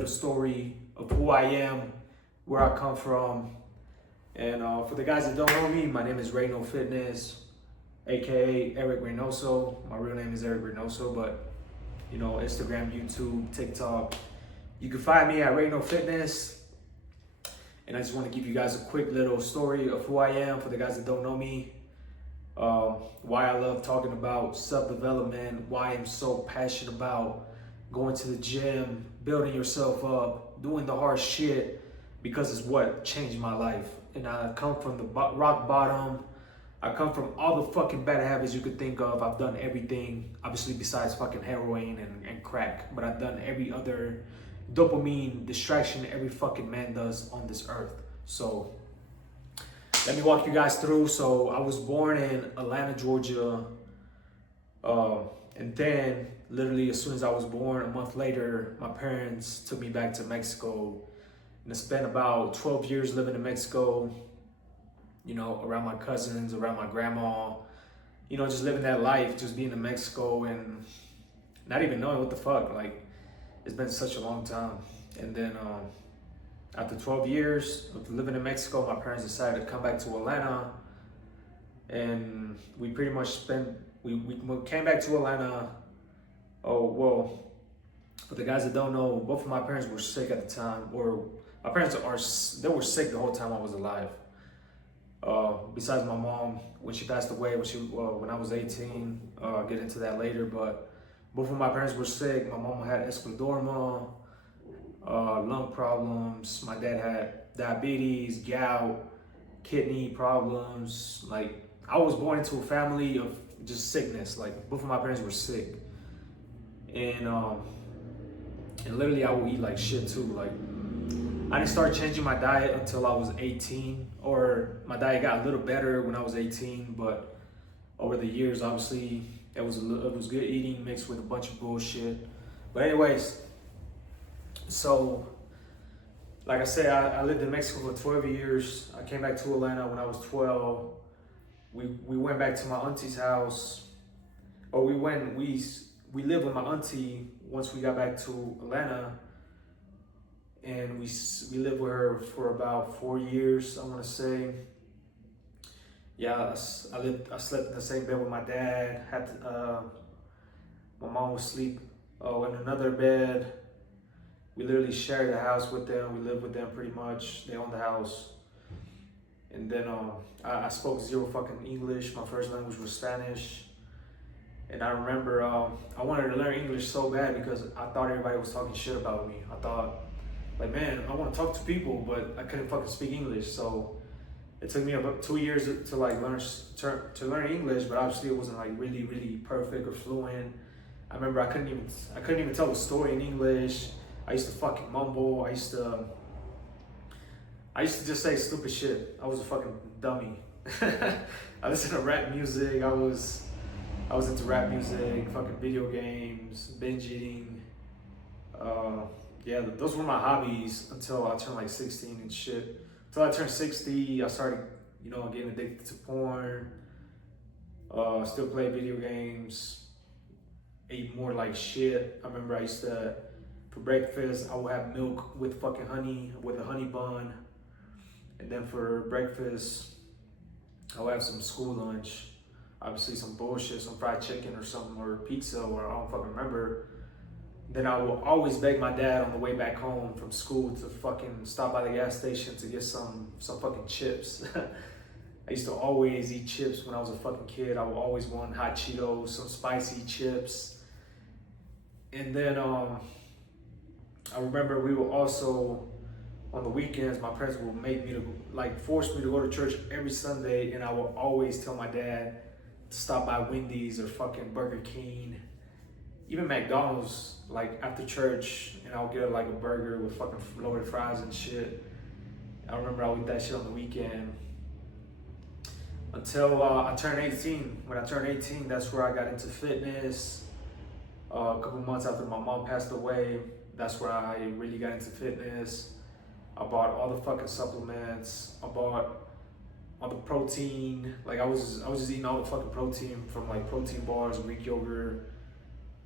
the story of who I am, where I come from. And for the guys that don't know me, my name is Reynofitness, aka Eric Reynoso. My real name is Eric Reynoso, but Instagram, YouTube, TikTok. You can find me at Reynofitness. And I just want to give you guys a quick little story of who I am for the guys that don't know me. Why I love talking about self-development, why I'm so passionate about going to the gym, building yourself up, doing the hard shit, because it's what changed my life. And I come from the rock bottom. I come from all the fucking bad habits you could think of. I've done everything, obviously besides fucking heroin and crack, but I've done every other dopamine distraction every fucking man does on this earth. So let me walk you guys through. So I was born in Atlanta, Georgia. And then literally as soon as I was born, a month later, my parents took me back to Mexico. And I spent about 12 years living in Mexico, around my cousins, around my grandma, just living that life, just being in Mexico and not even knowing what the fuck. Like, it's been such a long time. And then after 12 years of living in Mexico, my parents decided to come back to Atlanta. And we pretty much we came back to Atlanta. Oh, well, for the guys that don't know, both of my parents were sick at the time, or my parents they were sick the whole time I was alive. Besides my mom, when she passed away, when I was 18, I'll get into that later, but both of my parents were sick. My mom had escleroderma, lung problems. My dad had diabetes, gout, kidney problems. Like, I was born into a family of just sickness. Like, both of my parents were sick. And literally I would eat like shit too. Like, I didn't start changing my diet until I was 18, or my diet got a little better when I was 18, but over the years, obviously, it was good eating mixed with a bunch of bullshit. But anyways, so like I said, I lived in Mexico for 12 years. I came back to Atlanta when I was 12. We went back to my auntie's house, or we lived with my auntie once we got back to Atlanta. And we lived with her for about 4 years, I want to say. Yeah, I slept in the same bed with my dad. My mom would sleep in another bed. We literally shared the house with them. We lived with them pretty much. They owned the house. And then I spoke zero fucking English. My first language was Spanish. And I remember I wanted to learn English so bad because I thought everybody was talking shit about me. I thought, like, man, I want to talk to people, but I couldn't fucking speak English. So it took me about 2 years to like learn English, but obviously it wasn't like really, really perfect or fluent. I remember I couldn't even tell a story in English. I used to fucking mumble. I used to just say stupid shit. I was a fucking dummy. I listened to rap music. I was into rap music, fucking video games, binge eating. Yeah, those were my hobbies until I turned like 16 and shit. Until I turned 60, I started, getting addicted to porn. Still play video games. Ate more like shit. I remember I used to, for breakfast, I would have milk with fucking honey, with a honey bun. And then for breakfast, I would have some school lunch. Obviously some bullshit, some fried chicken or something, or pizza, or I don't fucking remember. Then I will always beg my dad on the way back home from school to fucking stop by the gas station to get some fucking chips. I used to always eat chips when I was a fucking kid. I would always want hot Cheetos, some spicy chips. And then I remember we would also, on the weekends, my parents would make me force me to go to church every Sunday, and I would always tell my dad to stop by Wendy's or fucking Burger King, even McDonald's, like after church, and I would get like a burger with fucking loaded fries and shit. I remember I would eat that shit on the weekend until I turned 18. When I turned 18, that's where I got into fitness. A couple months after my mom passed away, that's where I really got into fitness. I bought all the fucking supplements. I bought all the protein. Like, I was just eating all the fucking protein, from like protein bars, Greek yogurt,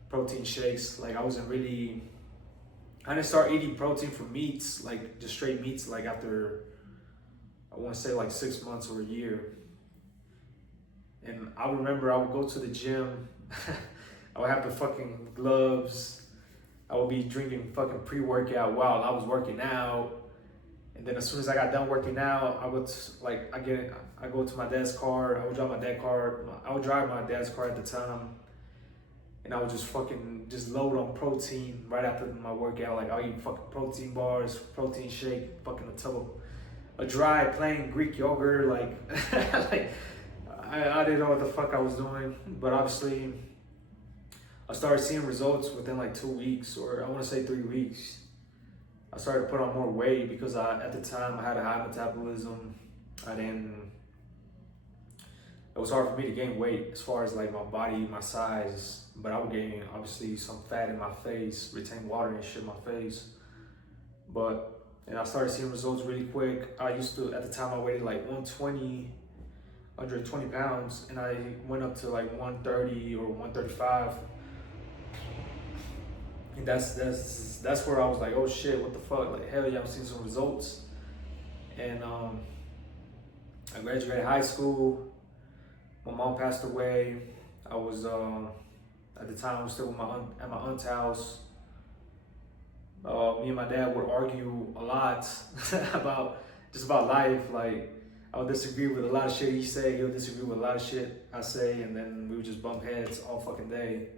protein shakes. Like, I wasn't really I didn't start eating protein from meats, like just straight meats, like after, I want to say like 6 months or a year. And I remember I would go to the gym. I would have the fucking gloves. I would be drinking fucking pre-workout while I was working out. And then as soon as I got done working out, I would I go to my dad's car. I would drive my dad's car at the time. And I would just load on protein right after my workout. Like I'll eat fucking protein bars, protein shake, fucking a dry plain Greek yogurt. Like I didn't know what the fuck I was doing, but obviously I started seeing results within like 2 weeks, or I want to say 3 weeks. I started to put on more weight because at the time I had a high metabolism. It was hard for me to gain weight as far as like my body, my size, but I would gain obviously some fat in my face, retain water and shit in my face. And I started seeing results really quick. I used to, at the time I weighed like 120 pounds, and I went up to like 130 or 135. And that's where I was like, oh shit, what the fuck? Like hell yeah, I'm seeing some results. And I graduated high school. My mom passed away. I was at the time I was still with at my aunt's house. Me and my dad would argue a lot about life. Like I would disagree with a lot of shit he say. He'll disagree with a lot of shit I say, and then we would just bump heads all fucking day.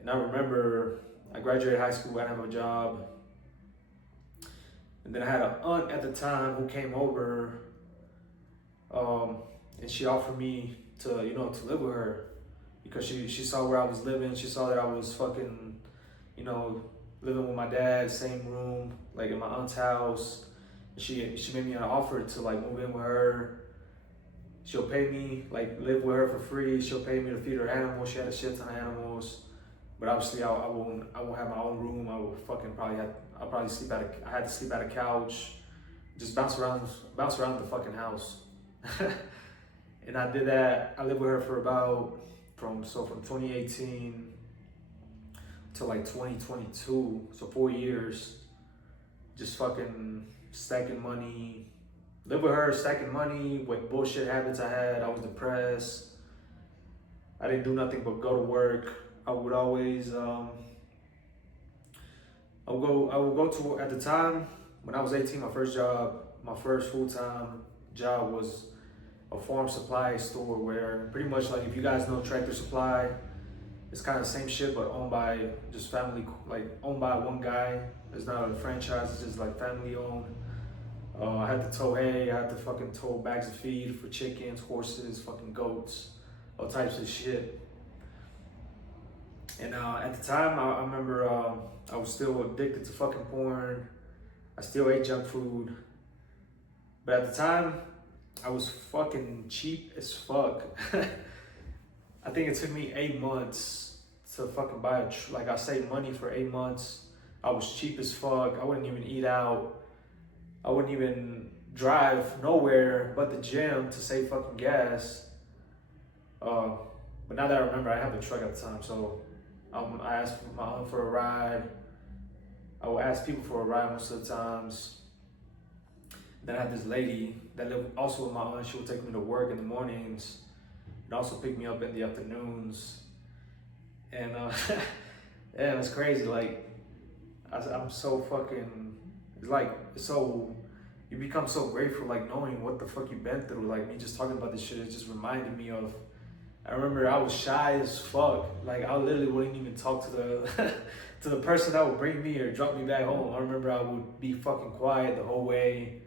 And I remember I graduated high school. I didn't have a job, and then I had an aunt at the time who came over. And she offered me to live with her because she saw where I was living. She saw that I was fucking, living with my dad, same room, like in my aunt's house. She made me an offer to like move in with her. She'll pay me, like live with her for free. She'll pay me to feed her animals. She had a shit ton of animals. But obviously I won't have my own room. I had to sleep at a couch, just bounce around the fucking house. And I did that. I lived with her for from 2018 to like 2022, so 4 years, just fucking stacking money. Lived with her, stacking money with bullshit habits I had. I was depressed. I didn't do nothing but go to work. I would always, I would go to, at the time, when I was 18, my first full-time job was a farm supply store, where pretty much, like, if you guys know Tractor Supply, it's kind of the same shit, but owned by just family, like owned by one guy. It's not a franchise, it's just like family owned. I had to tow hay, I had to fucking tow bags of feed for chickens, horses, fucking goats, all types of shit. And at the time, I remember I was still addicted to fucking porn. I still ate junk food. But at the time, I was fucking cheap as fuck. I think it took me 8 months to fucking buy I saved money for 8 months. I was cheap as fuck. I wouldn't even eat out. I wouldn't even drive nowhere but the gym to save fucking gas. But now that I remember, I didn't have a truck at the time, so I asked my aunt for a ride. I would ask people for a ride most of the times. Then I had this lady that lived also with my aunt. She would take me to work in the mornings and also pick me up in the afternoons. And yeah, it was crazy. Like, I'm so fucking, you become so grateful, like knowing what the fuck you've been through. Like me just talking about this shit, it just reminded me of, I remember I was shy as fuck. Like I literally wouldn't even talk to the to the person that would bring me or drop me back home. I remember I would be fucking quiet the whole way.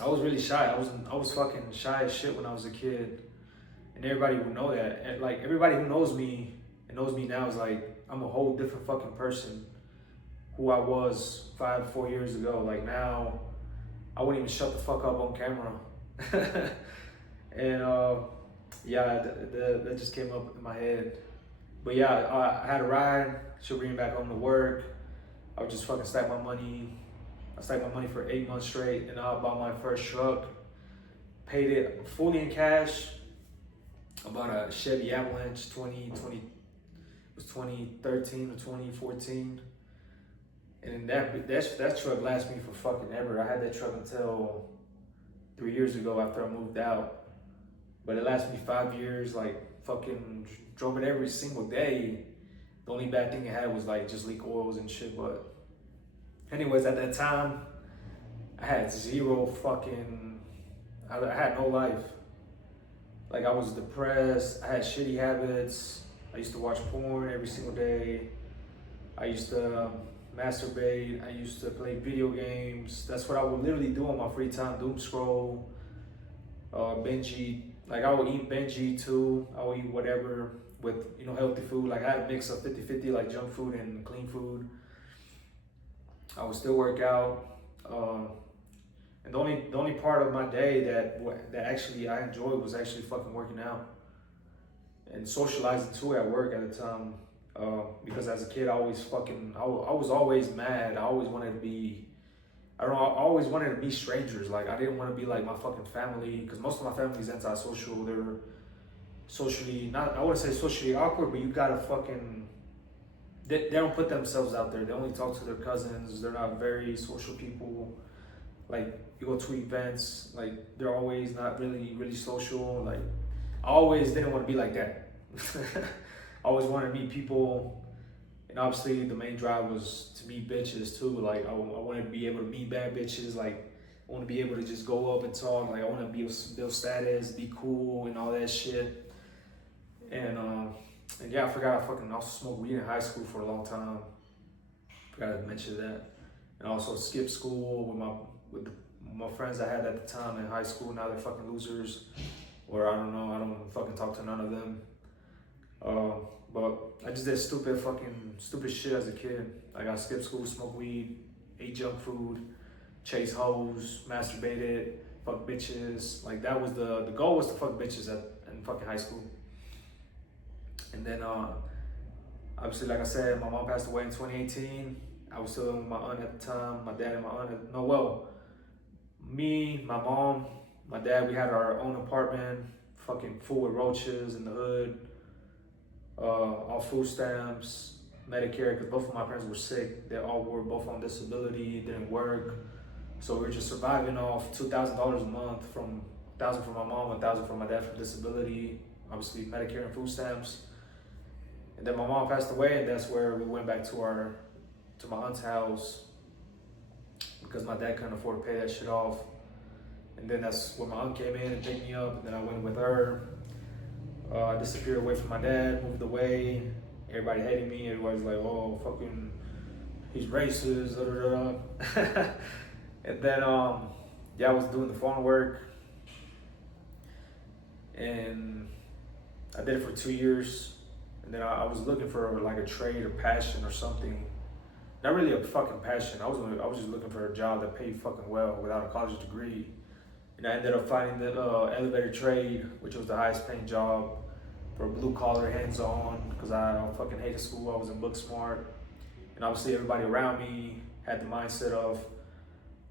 I was really shy. I was fucking shy as shit when I was a kid. And everybody would know that. And like everybody who knows me and knows me now is like, I'm a whole different fucking person who I was 4 years ago. Like now, I wouldn't even shut the fuck up on camera. And yeah, that just came up in my head. But yeah, I had a ride. She'll bring me back home to work. I would just fucking stack my money. I stacked my money for 8 months straight, and I bought my first truck. Paid it fully in cash. I bought a Chevy Avalanche was 2013 or 2014. And that truck lasted me for fucking ever. I had that truck until 3 years ago after I moved out. But it lasted me 5 years, like fucking drove it every single day. The only bad thing it had was like just leak oils and shit. But anyways, at that time, I had zero fucking, I had no life. Like I was depressed, I had shitty habits. I used to watch porn every single day. I used to masturbate. I used to play video games. That's what I would literally do on my free time, doom scroll, binge eat. Like I would eat binge eat too. I would eat whatever with, you know, healthy food. Like I had a mix of 50-50, like junk food and clean food. I would still work out. And the only part of my day that actually I enjoyed was actually fucking working out and socializing too at work at the time. Because as a kid, I was always mad. I always wanted to be, I always wanted to be strangers. Like I didn't want to be like my fucking family, because most of my family is antisocial. They're socially, not, I wouldn't say socially awkward, but you gotta fucking, they don't put themselves out there. They only talk to their cousins. They're not very social people. Like you go to events, like they're always not really social. Like I always didn't want to be like that. I always wanted to meet people, and obviously the main drive was to meet bitches too. Like I wanted to be able to meet bad bitches. Like I want to be able to just go up and talk. Like I want to build status, be cool, and all that shit. And yeah, I forgot I fucking also smoked weed in high school for a long time. Forgot to mention that. And also skipped school with my friends I had at the time in high school. Now they're fucking losers, or I don't know. I don't fucking talk to none of them. But I just did stupid shit as a kid. Like I skipped school, smoked weed, ate junk food, chased hoes, masturbated, fuck bitches. Like that was the goal, was to fuck bitches in fucking high school. And then obviously, like I said, my mom passed away in 2018. I was still with my aunt at the time. My dad and my aunt. Me, my mom, my dad, we had our own apartment, fucking full with roaches in the hood. All food stamps, Medicare, because both of my parents were sick. They all were both on disability, didn't work. So we were just surviving off $2,000 a month, from $1,000 from my mom, $1,000 from my dad from disability, obviously Medicare and food stamps. And then my mom passed away, and that's where we went back to my aunt's house, because my dad couldn't afford to pay that shit off. And then that's when my aunt came in and picked me up, and then I went with her. I disappeared away from my dad, moved away. Everybody hated me. Everybody's like, oh, fucking, he's racist, da da da. And then, yeah, I was doing the phone work. And I did it for 2 years. And then I was looking for like a trade or passion or something. Not really a fucking passion. I was just looking for a job that paid fucking well without a college degree. And I ended up finding the elevator trade, which was the highest paying job for blue collar, hands-on, because I fucking hated school. I wasn't book smart. And obviously everybody around me had the mindset of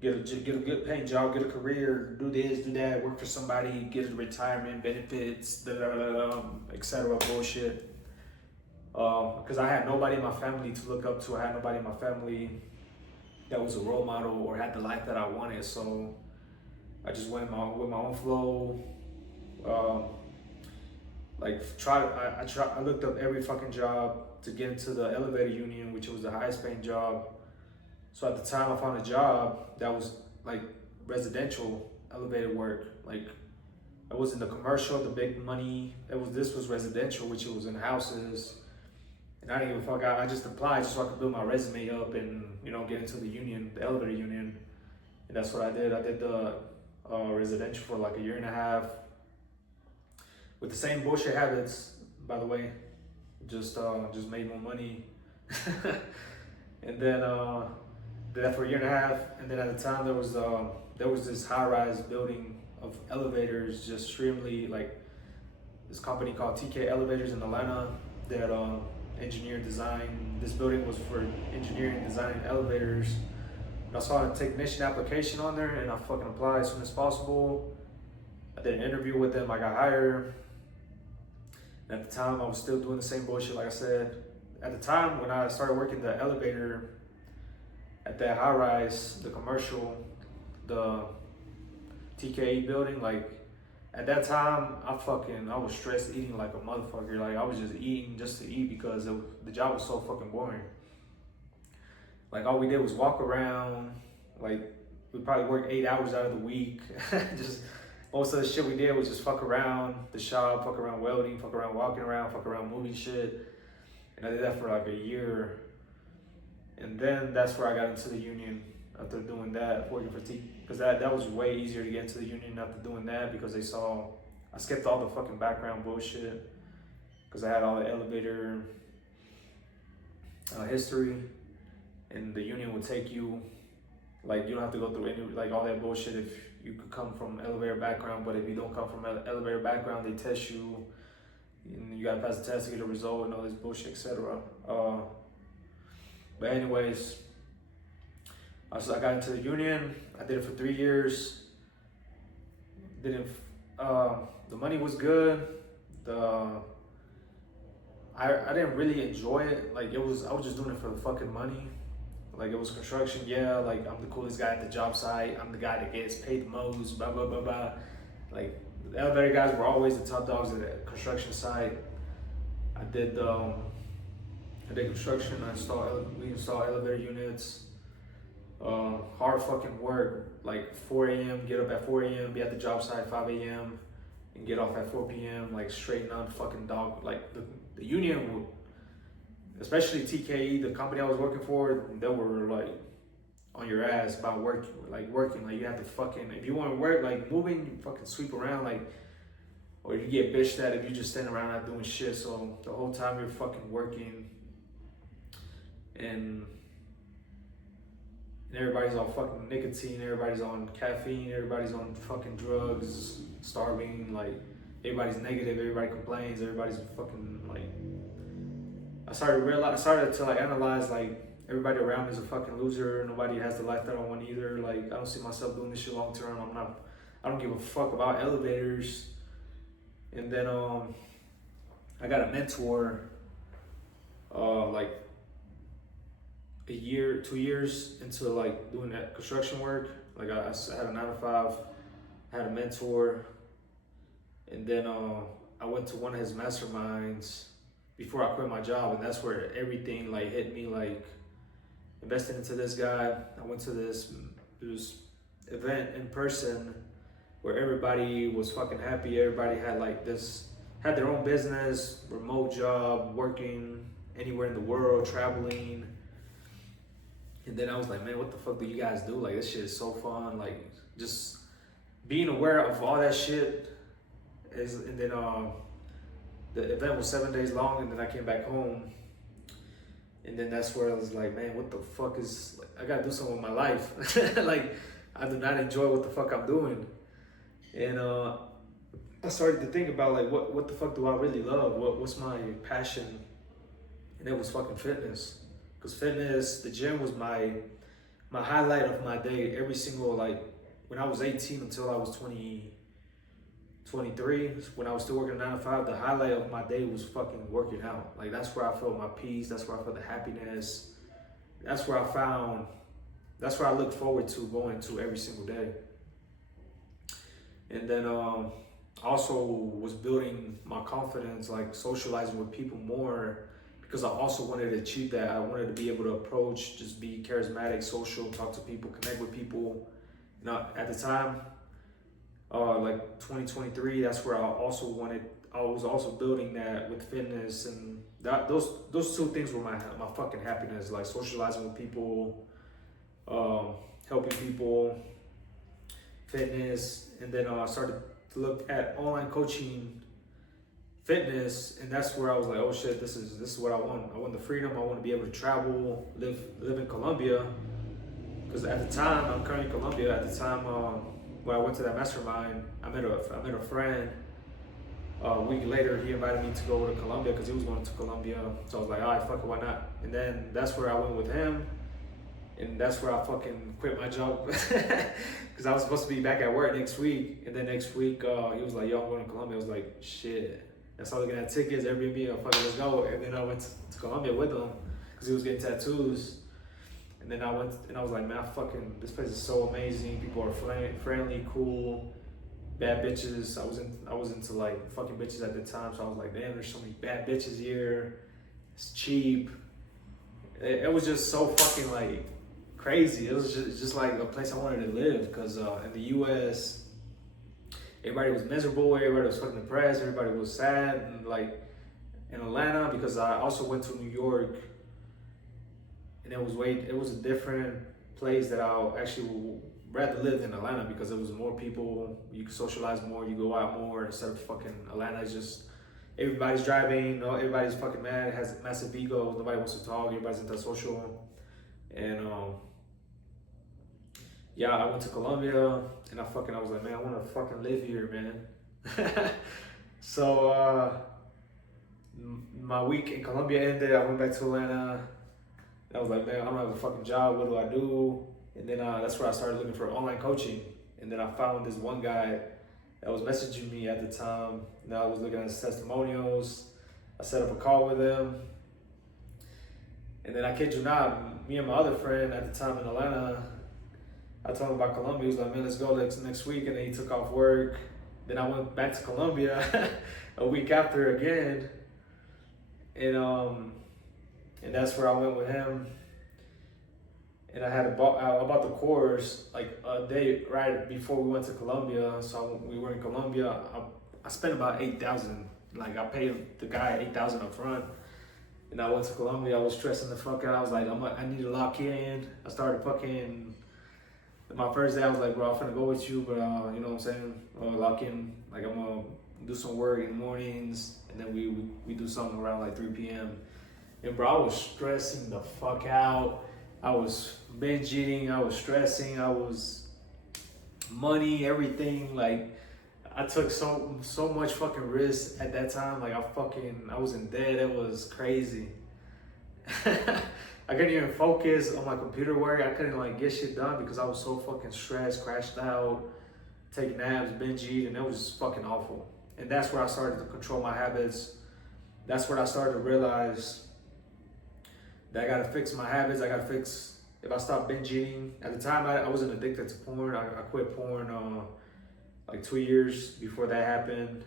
get a good paying job, get a career, do this, do that, work for somebody, get a retirement, benefits, etc. bullshit. Because I had nobody in my family to look up to. I had nobody in my family that was a role model or had the life that I wanted. So I just went with my own flow. I looked up every fucking job to get into the elevator union, which was the highest paying job. So at the time I found a job that was like residential elevator work. Like it wasn't the commercial, the big money. This was residential, which it was in houses. And I didn't give a fuck. I just applied just so I could build my resume up and, you know, get into the union, the elevator union. And that's what I did. I did the residential for like a year and a half with the same bullshit habits, by the way. Just made more money. And then did that for a year and a half. And then at the time there was this high-rise building of elevators, just extremely, like, this company called TK Elevators in Atlanta that engineer design. This building was for engineering, designing elevators. And I saw a technician application on there, and I fucking applied as soon as possible. I did an interview with them. I got hired. And at the time, I was still doing the same bullshit, like I said. at the time when I started working the elevator at that high rise, the commercial, the TKE building, like at that time, I was stressed eating like a motherfucker. Like I was just eating just to eat because the job was so fucking boring. Like all we did was walk around. Like we probably worked 8 hours out of the week. Just most of the shit we did was just fuck around the shop, fuck around welding, fuck around walking around, fuck around movie shit. And I did that for like a year. And then that's where I got into the union after doing that, working for because that was way easier to get into the union after doing that because they saw I skipped all the fucking background bullshit because I had all the elevator history, and the union would take you, like you don't have to go through any like all that bullshit if you could come from elevator background, but if you don't come from elevator background, they test you and you gotta pass the test to get a result and all this bullshit, etc. But anyways, I got into the union. I did it for 3 years. The money was good. I didn't really enjoy it. Like I was just doing it for the fucking money. Like it was construction, yeah. Like I'm the coolest guy at the job site. I'm the guy that gets paid the most. Blah blah blah blah. Like the elevator guys were always the top dogs at the construction site. I did construction. We installed elevator units. Hard fucking work, like 4 a.m., get up at 4 a.m., be at the job site 5 a.m., and get off at 4 p.m., like straight non-fucking dog. Like the union, especially TKE, the company I was working for, they were like on your ass about working. Like you have to fucking, if you want to work, like moving, you fucking sweep around, like, or you get bitched at if you just stand around not doing shit. So the whole time you're fucking working, and everybody's on fucking nicotine, everybody's on caffeine, everybody's on fucking drugs, starving, like everybody's negative, everybody complains, everybody's fucking like, I started to like analyze like everybody around me is a fucking loser, nobody has the life that I want either. Like I don't see myself doing this shit long term. I don't give a fuck about elevators. And then I got a mentor like a year, 2 years into like doing that construction work. Like I had a 9 to 5, I had a mentor, and then I went to one of his masterminds before I quit my job, and that's where everything like hit me. Like invested into this guy. I went to this event in person where everybody was fucking happy. Everybody had had their own business, remote job, working anywhere in the world, traveling. And then I was like, man, what the fuck do you guys do? Like, this shit is so fun. Like, just being aware of all that shit and then the event was 7 days long, and then I came back home. And then that's where I was like, man, what the fuck is, like, I gotta do something with my life. Like, I do not enjoy what the fuck I'm doing. And I started to think about like, what the fuck do I really love? What's my passion? And it was fucking fitness. Because fitness, the gym was my highlight of my day. Every single, like, when I was 18 until I was 23, when I was still working 9 to 5, the highlight of my day was fucking working out. Like, that's where I felt my peace. That's where I felt the happiness. That's where I look forward to going to every single day. And then also was building my confidence, like socializing with people more, because I also wanted to achieve that. I wanted to be able to approach, just be charismatic, social, talk to people, connect with people. You know, at the time, like 2023, that's where I was also building that with fitness, and those two things were my fucking happiness, like socializing with people, helping people, fitness. And then I started to look at online coaching, fitness, and that's where I was like, oh shit, this is what I want. I want the freedom. I want to be able to travel, live in Colombia, because at the time, I'm currently in Colombia. At the time when I went to that mastermind, I met a friend. A week later, he invited me to go to Colombia because he was going to Colombia. So I was like, all right, fuck it, why not? And then that's where I went with him, and that's where I fucking quit my job because I was supposed to be back at work next week. And then next week, he was like, yo, I'm going to Colombia. I was like, shit. And so looking at tickets, Airbnb, let's go. And then I went to Colombia with him because he was getting tattoos. And then I went and I was like, man, this place is so amazing. People are friendly, cool, bad bitches. I was into like fucking bitches at the time, so I was like, damn, there's so many bad bitches here. It's cheap. It was just so fucking like crazy. It was just like a place I wanted to live because in the U.S. everybody was miserable, everybody was fucking depressed, everybody was sad, and like in Atlanta, because I also went to New York, and it was a different place that I actually would rather live in Atlanta because it was more people, you could socialize more, you go out more instead of fucking Atlanta is just everybody's driving, everybody's fucking mad, has massive ego, nobody wants to talk, everybody's antisocial, and yeah, I went to Colombia and I was like, man, I want to fucking live here, man. So my week in Colombia ended. I went back to Atlanta. I was like, man, I don't have a fucking job. What do I do? And then that's where I started looking for online coaching. And then I found this one guy that was messaging me at the time. And I was looking at his testimonials. I set up a call with him. And then I kid you not, me and my other friend at the time in Atlanta, I told him about Colombia. He was like, man, let's go next week. And then he took off work. Then I went back to Colombia a week after again. And that's where I went with him. And I bought the course like a day right before we went to Colombia. So we were in Colombia. I spent about $8,000. Like I paid the guy $8,000 up front. And I went to Colombia. I was stressing the fuck out. I was like, I need to lock in. I started fucking. My first day, I was like, bro, I'm finna go with you, but you know what I'm saying? Lock in, like I'm gonna do some work in the mornings, and then we do something around like 3 p.m. And bro, I was stressing the fuck out. I was binge eating, I was stressing, I was money, everything. Like I took so much fucking risk at that time. Like I was in debt. It was crazy. I couldn't even focus on my computer work. I couldn't like get shit done because I was so fucking stressed, crashed out, taking naps, binge eating, and it was just fucking awful. And that's where I started to control my habits. That's where I started to realize that I gotta fix my habits. I gotta fix, if I stop binge eating. At the time, I wasn't addicted to porn. I quit porn like 2 years before that happened.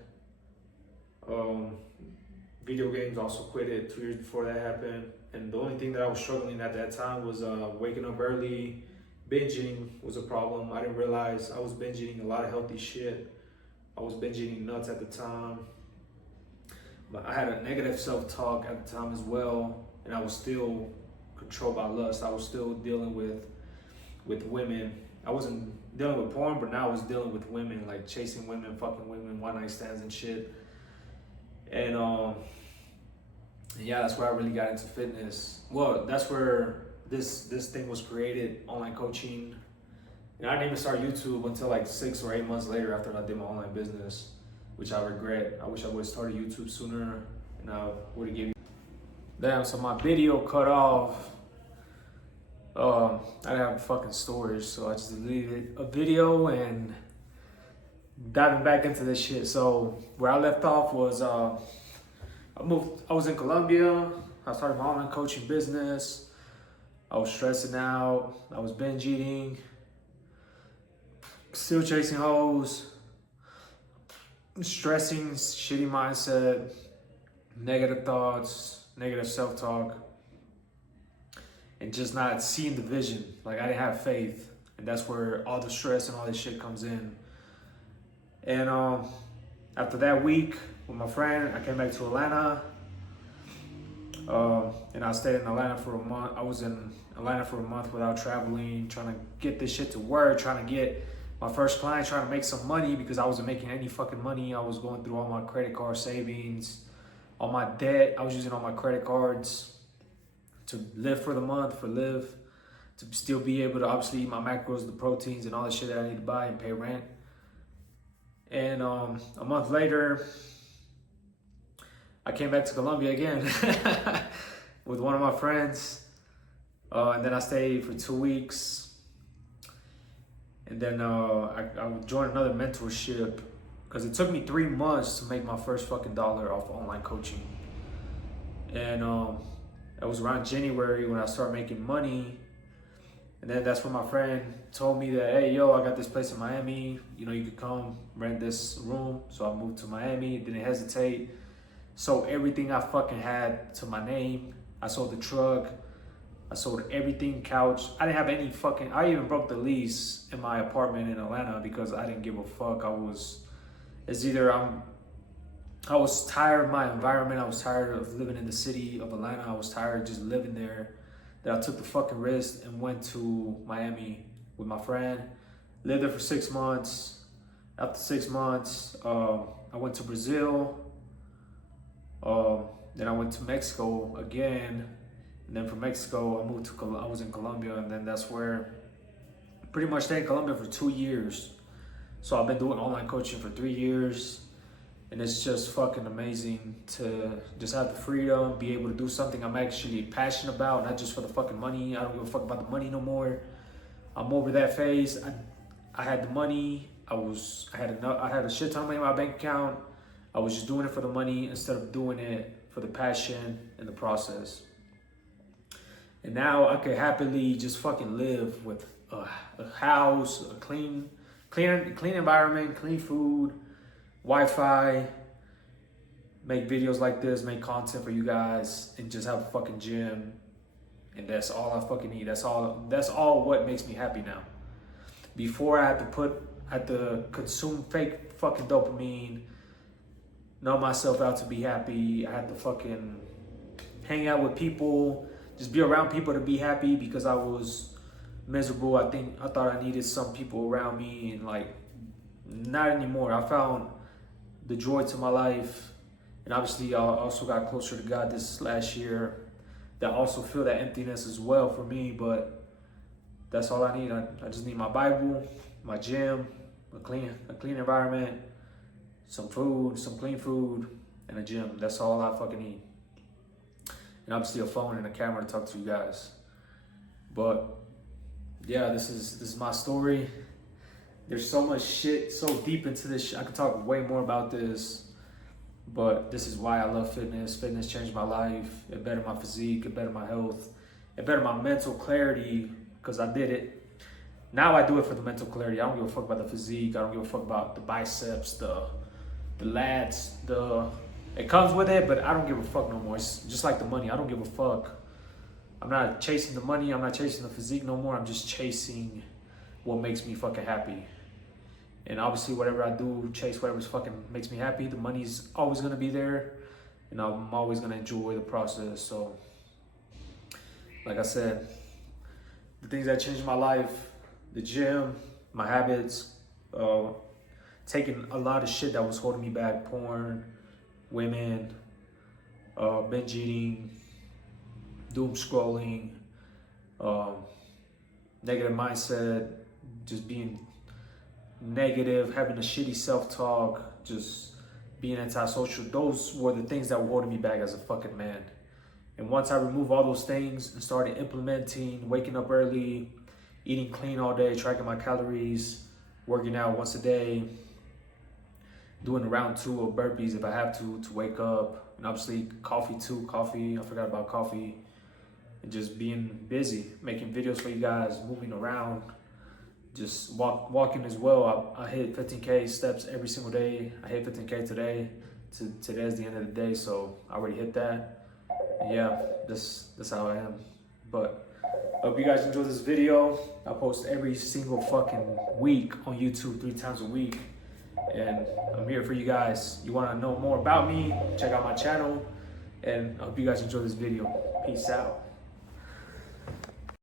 Video games, also quit it 2 years before that happened. And the only thing that I was struggling at that time was waking up early. Binging was a problem. I didn't realize I was binge eating a lot of healthy shit. I was binge eating nuts at the time. But I had a negative self-talk at the time as well. And I was still controlled by lust. I was still dealing with women. I wasn't dealing with porn, but now I was dealing with women, like chasing women, fucking women, one-night stands and shit. And yeah, that's where I really got into fitness. Well, that's where this thing was created, online coaching. And I didn't even start YouTube until like 6 or 8 months later after I did my online business, which I regret. I wish I would have started YouTube sooner and I would have given you. Damn, so my video cut off. I didn't have fucking storage, so I just deleted a video and diving back into this shit. So where I left off was I was in Colombia. I started my online coaching business. I was stressing out. I was binge eating. Still chasing hoes. Stressing, shitty mindset, negative thoughts, negative self-talk, and just not seeing the vision. Like I didn't have faith, and that's where all the stress and all this shit comes in. And after that week with my friend, I came back to Atlanta, and I stayed in Atlanta for a month. I was in Atlanta for a month without traveling, trying to get this shit to work, trying to get my first client, trying to make some money because I wasn't making any fucking money. I was going through all my credit card savings, all my debt. I was using all my credit cards to live for the month, to still be able to obviously eat my macros, the proteins, and all the shit that I need to buy and pay rent. And a month later, I came back to Colombia again with one of my friends. And then I stayed for 2 weeks. And then I joined another mentorship because it took me 3 months to make my first fucking dollar off online coaching. And it was around January when I started making money. And then that's when my friend told me that, hey, yo, I got this place in Miami. You know, you could come rent this room. So I moved to Miami, didn't hesitate. Sold everything I fucking had to my name. I sold the truck. I sold everything, couch. I didn't have any fucking, I even broke the lease in my apartment in Atlanta because I didn't give a fuck. I was tired of my environment. I was tired of living in the city of Atlanta. I was tired of just living there. That I took the fucking risk and went to Miami with my friend. Lived there for 6 months. After 6 months, I went to Brazil. Then I went to Mexico again. And then from Mexico, I was in Colombia, and then that's where pretty much stayed in Colombia for 2 years. So I've been doing online coaching for 3 years, and it's just fucking amazing to just have the freedom, be able to do something I'm actually passionate about, not just for the fucking money. I don't give a fuck about the money no more. I'm over that phase. I had the money. I had a shit ton of money in my bank account. I was just doing it for the money instead of doing it for the passion and the process. And now I could happily just fucking live with a house, a clean environment, clean food, Wi-Fi, make videos like this, make content for you guys, and just have a fucking gym. And that's all I fucking need. That's all what makes me happy now. Before I had to consume fake fucking dopamine, numb myself out to be happy. I had to fucking hang out with people, just be around people to be happy because I was miserable. I thought I needed some people around me, and like, not anymore. I found the joy to my life, and obviously I also got closer to God this last year. That also feel that emptiness as well for me, but that's all I need. I just need my Bible, my gym, a clean environment, some food, some clean food, and a gym. That's all I fucking need. And obviously a phone and a camera to talk to you guys. But yeah, this is my story. There's so much shit, so deep into this shit. I could talk way more about this, but this is why I love fitness. Fitness changed my life. It bettered my physique, it bettered my health, it bettered my mental clarity because I did it. Now I do it for the mental clarity. I don't give a fuck about the physique. I don't give a fuck about the biceps, the lats, it comes with it, but I don't give a fuck no more. It's just like the money. I don't give a fuck. I'm not chasing the money. I'm not chasing the physique no more. I'm just chasing what makes me fucking happy. And obviously, whatever I do, chase whatever fucking makes me happy. The money's always gonna be there, and I'm always gonna enjoy the process. So, like I said, the things that changed my life, the gym, my habits, taking a lot of shit that was holding me back, porn, women, binge eating, doom scrolling, negative mindset, just being negative, having a shitty self-talk, just being antisocial. Those were the things that were holding me back as a fucking man. And once I removed all those things and started implementing, waking up early, eating clean all day, tracking my calories, working out once a day, doing a round 2 of burpees if I have to wake up, and obviously coffee, I forgot about coffee, and just being busy, making videos for you guys, moving around, just walking as well. I hit 15K steps every single day. I hit 15K today. Today's the end of the day, so I already hit that. And yeah, that's how I am. But I hope you guys enjoyed this video. I post every single fucking week on YouTube, 3 times a week. And I'm here for you guys. You want to know more about me, check out my channel. And I hope you guys enjoy this video. Peace out.